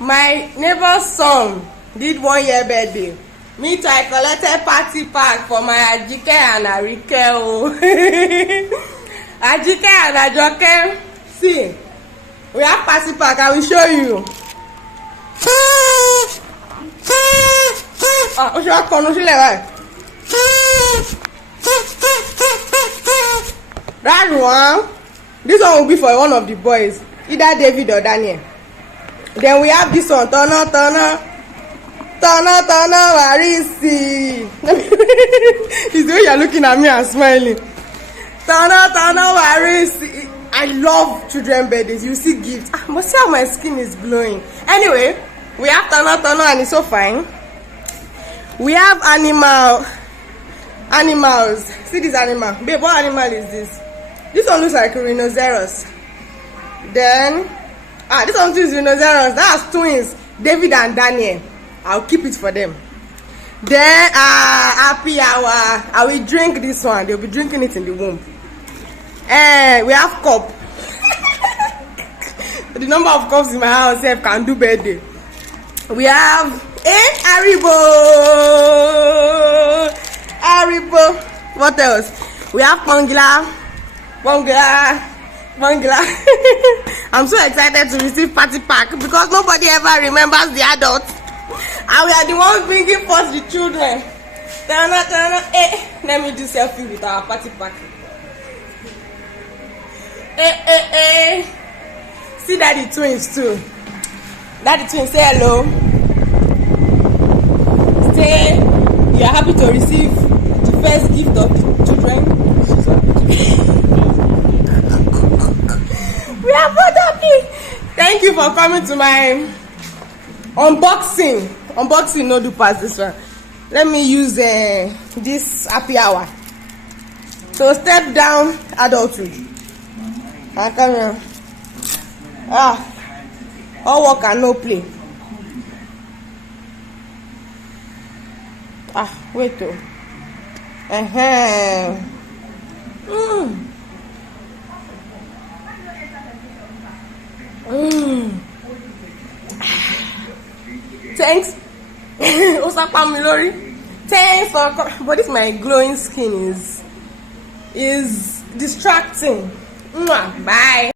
My neighbor's son did 1 year birthday. Me too, I collected party pack for my Ajike and Arike. Oh. Ajike and Ajoke. See, we have party pack. I will show you. That one. This one will be for one of the boys, either David or Daniel. Then we have this one, Tana, Warisi. It's the way you're looking at me and smiling. Tana, Warisi. I love children birthdays. You see gifts. But see how my skin is glowing. Anyway, we have Tana, and it's so fine. We have animals. See this animal. Babe, what animal is this? This one looks like a rhinoceros. Then, this one too is rhinoceros. That's twins, David and Daniel. I'll keep it for them. Then, happy hour. I will drink this one. They'll be drinking it in the womb. And we have cup. The number of cups in my house can do birthday. We have Haribo. What else? We have Pongila. I'm so excited to receive party pack because nobody ever remembers the adults. And we are the ones bringing forth the children. Let me do selfie with our party pack. See Daddy twins too. Daddy twins, say hello. Say you are happy to receive the first gift of the children. We are both happy. Thank you for coming to my unboxing. No do pass this one. Let me use this happy hour. So step down adulthood. And come here. All work and no play. Wait though. Thanks. Thanks for, but this my glowing skin is distracting. Bye.